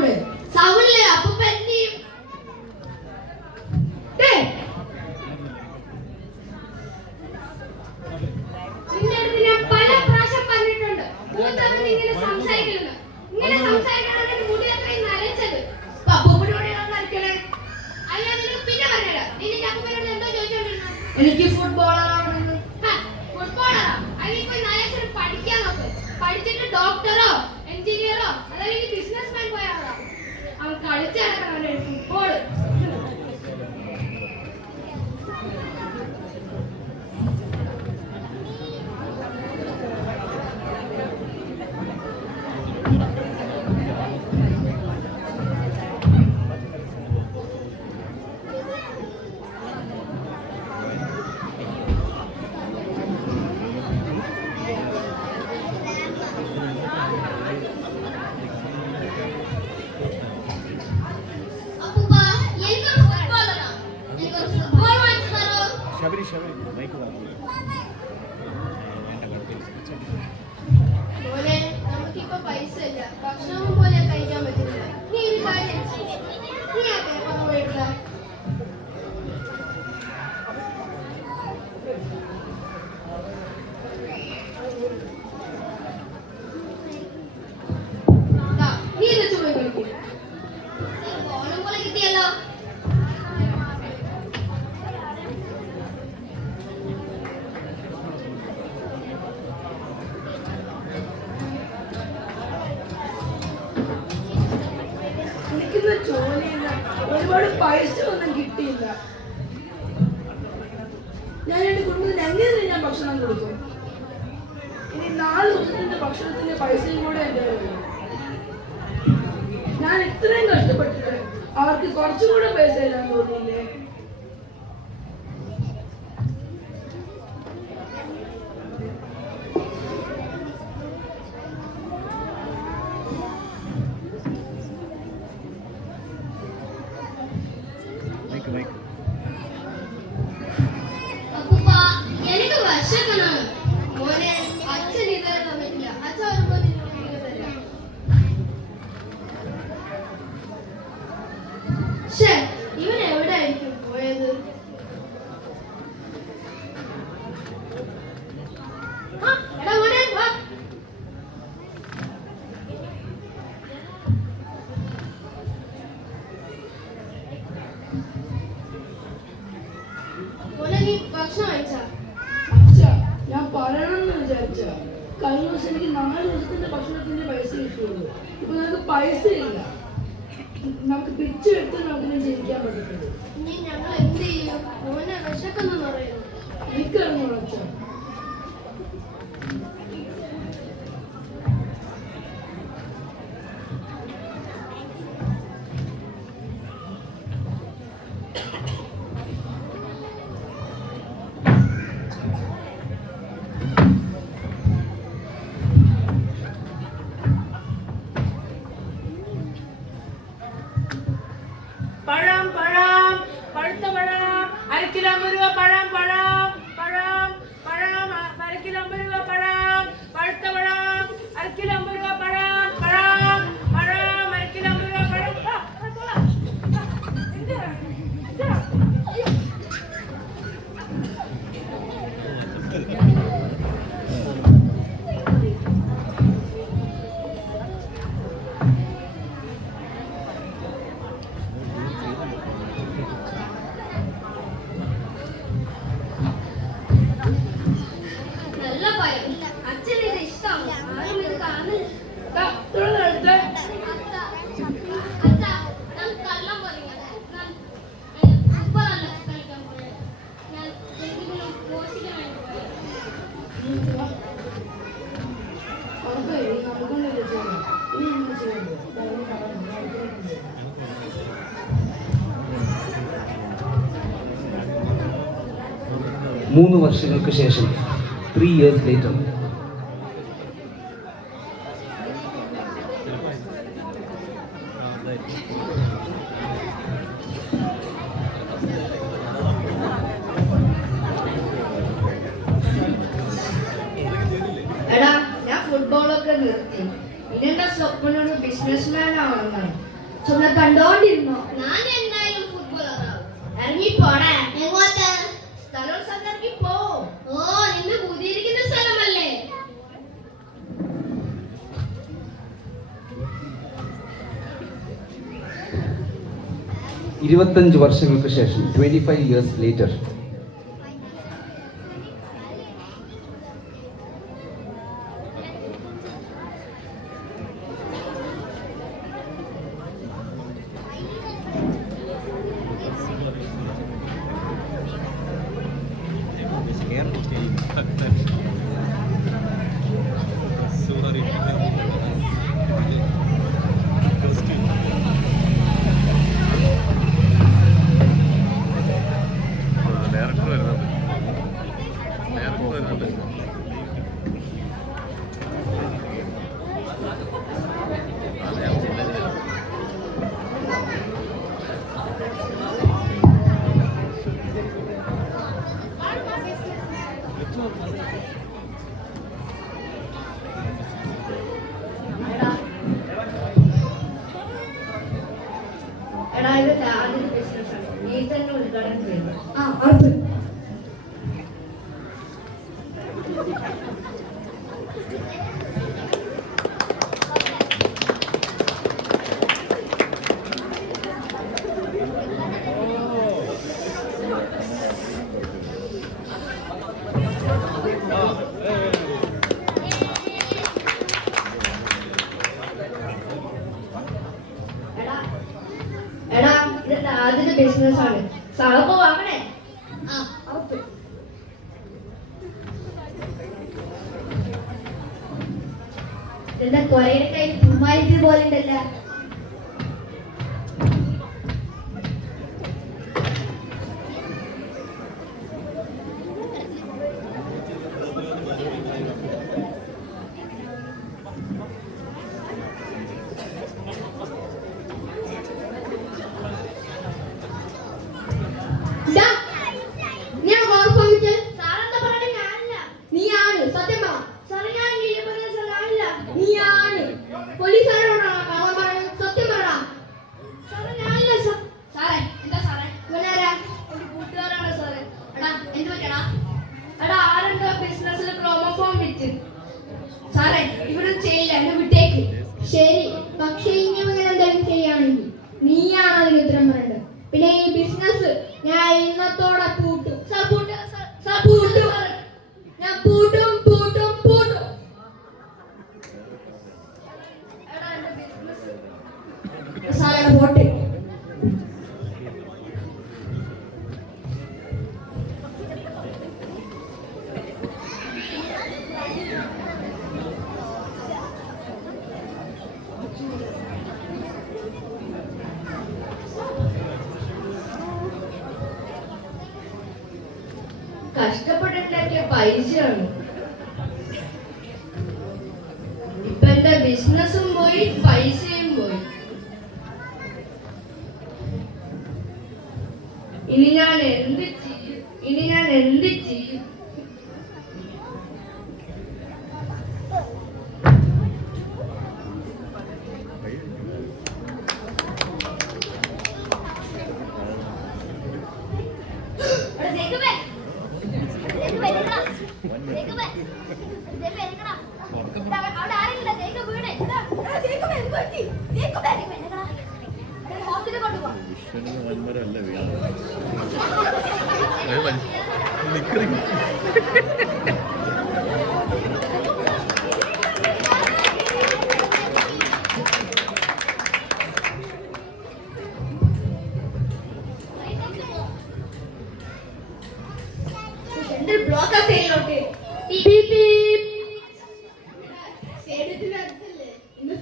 കൂടെ സൗണ്ടിലെ അപ്പൊ പറ്റിയും പല പ്രാവശ്യം പറഞ്ഞിട്ടുണ്ട് ഇങ്ങനെ സംസാരിക്കരുത്. ഇങ്ങനെ സംസാരിക്കണമെങ്കിൽ മുടി അത്രയും നരച്ചത് നരക്കണേ. അല്ല നിനക്ക് പിന്നെ പറഞ്ഞുതരാം. നിന്റെ അപ്പനോട് എന്തോ ചോദിച്ചോണ്ടിരുന്നു? എനിക്ക് ഫുട്ബോളറാണ്. ഫുട്ബോളറാ? അല്ലെങ്കിൽ പോയി നല്ല പഠിക്കാൻ നോക്ക്. പഠിച്ചിട്ട് ഡോക്ടറോ എഞ്ചിനീയറോ അതല്ലെങ്കിൽ ബിസിനസ്മാൻ പോയാളോ. അവൻ കളിച്ചു നടക്കണം ഫുട്ബോള്. മോനെ നമുക്കിപ്പോ പൈസ ഇല്ല, ഭക്ഷണം പോലെ കഴിക്കാൻ പറ്റില്ല. നീ ഒരു കാര്യം നീ ആ പേപ്പർ പോയിട്ടില്ല. നീ ഇത് ചുമ കളിക്കും. ബോളും പോലെ കിട്ടിയല്ലോ. ജോലിയില്ല, ഒരുപാട് പൈസ ഒന്നും കിട്ടിയില്ല. ഞാൻ എന്റെ കുടുംബത്തിന് എങ്ങനെ ഞാൻ ഭക്ഷണം കൊടുക്കും? ഇനി 4 ദിവസത്തിന്റെ ഭക്ഷണത്തിന്റെ പൈസയും കൂടെ എന്റെ ഞാൻ ഇത്രയും കഷ്ടപ്പെട്ടിട്ട് അവർക്ക് കുറച്ചും കൂടെ പൈസ തരാൻ തോന്നിയില്ലേ? എനിക്ക് വിശക്കണം മോനെ. അച്ഛൻ ഇതേ തന്നില്ല. അച്ഛൻ വരുമ്പോൾ തരാം. ഇവൻ എവിടെ ആയിരിക്കും പോയത്? എടാ മോനെ വാ. ഞാൻ പറയണമെന്ന് വിചാരിച്ച കഴിഞ്ഞ ദിവസം എനിക്ക് 4 ദിവസത്തിന്റെ ഭക്ഷണത്തിന്റെ പൈസ കിട്ടുള്ളൂ. ഇപ്പൊ നമുക്ക് പൈസ ഇല്ല. നമുക്ക് പിച്ചെടുത്ത് നമുക്ക് ജീവിക്കാൻ പറ്റത്തുള്ളൂ. ഞങ്ങൾ എന്ത് ചെയ്യും? മോനെ വിശക്കുന്നു പറയുന്നു. എനിക്കറിഞ്ഞു അച്ഛാ. പഴം പഴം പഴുത്ത പഴം 1 കിലോ 50 രൂപ. പഴം പഴം പഴം പഴം 1 കിലോ 50 രൂപ. പഴം പഴുത്ത പഴം 1 കിലോ 50 രൂപ. പഴം പഴം പഴം 1 കിലോ 50 രൂപ. പഴം മൂന്ന് വർഷങ്ങൾക്ക് ശേഷം 3 years later എടാ ഞാൻ ഫുട്ബോളൊക്കെ നിർത്തി. ഇനി എന്റെ സ്വപ്നം ബിസിനസ്മാൻ ആവണം. ചുമ്മാ കണ്ടോണ്ടിരുന്നോ? ഞാൻ എന്തായാലും ഫുട്ബോളറാവും. ഇറങ്ങി പോടാ. എങ്ങോട്ട്? സ്ഥലം സന്ദർശിക്ക് പോ. ഓ, നിന്റെ പുതിയിരിക്കുന്ന സ്ഥലമല്ലേ? 25 വർഷങ്ങൾക്ക് ശേഷം 25 years later. എടാ, ഇത് ആദ്യം ബിസിനസ്സാണ്. നീ തന്നെ ഉദ്ഘാടനം ചെയ്യുന്നു. ആ, ഉറപ്പ്. എടാ, ഇത് ആദ്യത്തെ ബിസിനസ്സാണ്. സാധനം വാങ്ങണേ. ആ, ഉറപ്പ്. എന്താ കൊറേ കയ്യിൽ കുമ്മാരിക്ക് പോലെ ഉണ്ടല്ല? ശരി, പക്ഷേ ഇനി ഇങ്ങനെ എന്തെങ്കിലും ചെയ്യുകയാണെങ്കിൽ നീയാണ് അതിന് ഉത്തരം പറയേണ്ടത്. പിന്നെ ഈ ബിസിനസ് ഞാൻ ഇന്നത്തോടെ പൂട്ടും. ഞാൻ പൂട്ടും. സാറേ, പോട്ടെ. കഷ്ടപ്പെട്ടുണ്ടാക്കിയ പൈസയാണ്. ഇപ്പൊ എന്റെ ബിസിനസ്സും പോയി, പൈസയും പോയി. ഇനി ഞാൻ എന്ത് ചെയ്യും?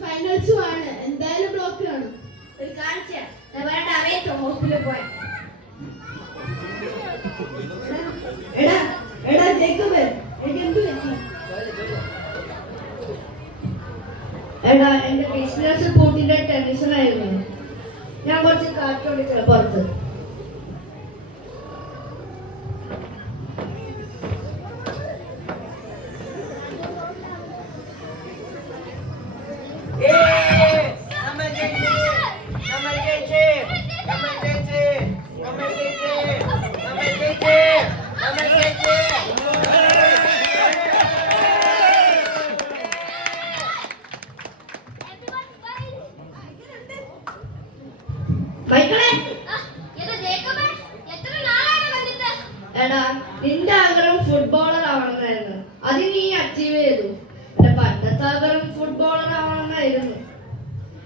ഫൈനൽസും ആണ്, എന്തായാലും ബ്ലോക്ക് കാണും. ഒരു കാഴ്ച അറിയിച്ചോ ഹോസ്പിറ്റലിൽ പോയ. എടാ ജേക്കബ്, എനിക്ക് എന്ത് പറ്റി? എടാ, എന്റെ ബിസിനസ് പൂട്ടിന്റെ ടെൻഷനായിരുന്നു. ഞാൻ കുറച്ച് കാറ്റോടിച്ച പുറത്ത്. മൈക്കിളെ എടാ നിന്റെ ആഗ്രഹം ഫുട്ബോളർ ആവണമെന്നായിരുന്നു. അത് നീ അച്ചീവ് ചെയ്തു. എന്റെ പണ്ടത്തെ ആഗ്രഹം ഫുട്ബോളർ ആവണമെന്നായിരുന്നു.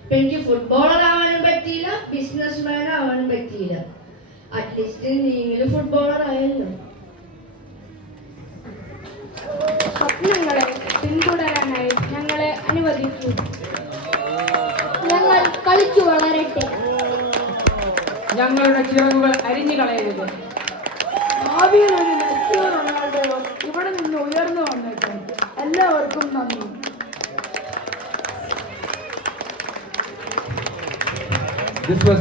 ഇപ്പൊ എനിക്ക് ഫുട്ബോളർ ആവാനും പറ്റിയില്ല, ബിസിനസ്മാൻ ആവാനും പറ്റിയില്ല. അറ്റ്ലീസ്റ്റ് നീങ്കിലും ഫുട്ബോളർ ആയല്ലോ. സ്വപ്നങ്ങളെ പിന്തുടരാനായി ഞങ്ങളെ അനുവദിക്കൂ. ഞങ്ങൾ കളിച്ചു വളരട്ടെ. ഞങ്ങളുടെ ചിറകുകൾ അരിഞ്ഞു കളയരുത്. ഭാവിയിൽ ഒരു മെസ്സിയോ റൊണാൾഡോയോ ഇവിടെ നിന്ന് ഉയർന്നു വന്നിട്ടുണ്ട്. എല്ലാവർക്കും നന്ദി. This was